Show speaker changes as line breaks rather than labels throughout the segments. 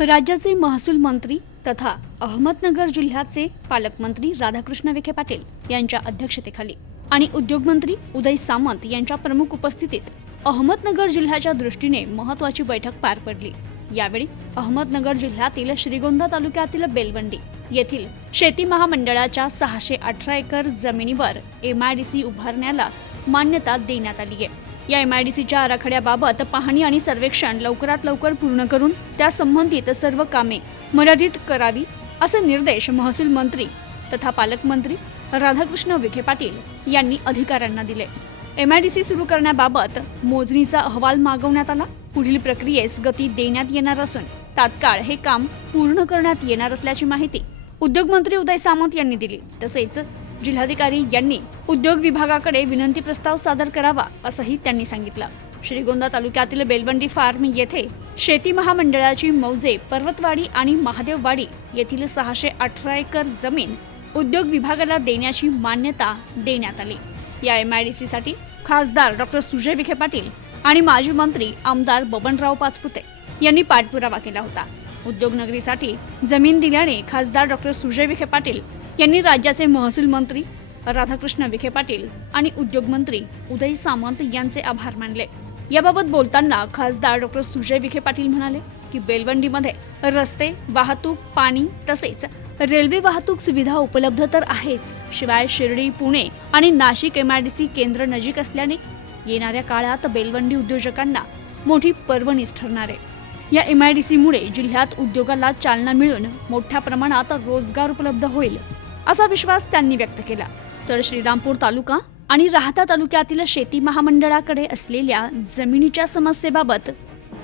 राज्याचे महसूल मंत्री तथा अहमदनगर जिल्ह्याचे पालकमंत्री राधाकृष्ण विखे पाटील यांच्या अध्यक्षतेखाली आणि उद्योगमंत्री उदय सामंत यांच्या प्रमुख उपस्थितीत अहमदनगर जिल्ह्याच्या दृष्टीने महत्वाची बैठक पार पडली. यावेळी अहमदनगर जिल्ह्यातील श्रीगोंदा तालुक्यातील बेलवंडी येथील शेती महामंडळाच्या सहाशे अठरा एकर जमिनीवर एमआयडीसी उभारण्याला मान्यता देण्यात आली आहे या एमआयडीसीच्या आराखड्याबाबत पाहणी आणि सर्वेक्षण लवकरात लवकर पूर्ण करून त्या संबंधित सर्व कामे मर्यादित करावी असे निर्देश महसूल मंत्री तथा पालकमंत्री राधाकृष्ण विखे पाटील यांनी अधिकाऱ्यांना दिले. एमआयडीसी सुरू करण्याबाबत मोजणीचा अहवाल मागवण्यात आला. पुढील प्रक्रियेस गती देण्यात येणार असून तात्काळ हे काम पूर्ण करण्यात येणार असल्याची माहिती उद्योगमंत्री उदय सामंत यांनी दिली. तसेच जिल्हाधिकारी यांनी उद्योग विभागाकडे विनंती प्रस्ताव सादर करावा असंही त्यांनी सांगितलं. श्रीगोंदा तालुक्यातील बेलवंडी फार्म येथे शेती महामंडळाची मौजे पर्वतवाडी आणि महादेववाडी येथील सहाशे अठरा एकर जमीन उद्योग विभागाला देण्याची मान्यता देण्यात आली. या एम आय डी साठी खासदार डॉक्टर सुजय विखे पाटील आणि माजी मंत्री आमदार बबनराव पाचपुते यांनी पाठपुरावा केला होता. उद्योगनगरीसाठी जमीन दिल्याने खासदार डॉक्टर सुजय विखे पाटील यांनी राज्याचे महसूल मंत्री राधाकृष्ण विखे पाटील आणि उद्योगमंत्री उदय सामंत यांचे आभार मानले. याबाबत बोलताना खासदार डॉक्टर सुजय विखे पाटील म्हणाले की बेलवंडीमध्ये रस्ते वाहतूक पाणी तसेच रेल्वे वाहतूक सुविधा उपलब्ध तर आहेच. शिवाय शिर्डी पुणे आणि नाशिक एमआयडीसी केंद्र नजीक असल्याने येणाऱ्या काळात बेलवंडी उद्योजकांना मोठी पर्वणीच ठरणार आहे. या एमआयडीसीमुळे जिल्ह्यात उद्योगाला चालना मिळून मोठ्या प्रमाणात रोजगार उपलब्ध होईल. असा विश्वास त्यांनी व्यक्त केला. तर श्रीरामपूर तालुका आणि राहता तालुक्यातील शेती महामंडळाकडे असलेल्या जमिनीच्या समस्येबाबत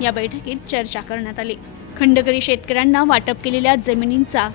या बैठकीत चर्चा करण्यात आली. खंडकरी शेतकऱ्यांना वाटप केलेल्या जमिनींचा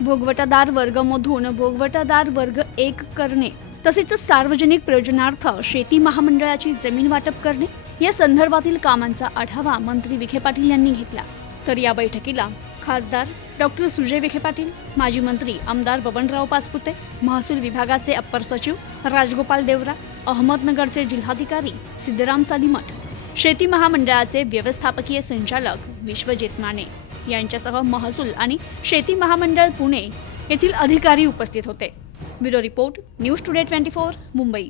भोगवटादार वर्गमधून भोगवटादार वर्ग एक करणे तसेच सार्वजनिक प्रयोजनार्थ शेती महामंडळाची जमीन वाटप करणे या संदर्भातील कामांचा आढावा मंत्री विखे पाटील यांनी घेतला. तर या बैठकीला खासदार डॉक्टर सुजय विखे पाटील माजी मंत्री आमदार बबनराव पाचपुते महसूल विभागाचे अप्पर सचिव राजगोपाल देवरा अहमदनगरचे जिल्हाधिकारी सिद्धराम सालीमठ शेती महामंडळाचे व्यवस्थापकीय संचालक विश्वजित माने यांच्यासह महसूल आणि शेती महामंडळ पुणे येथील अधिकारी उपस्थित होते. Bureau report news today twenty four Mumbai.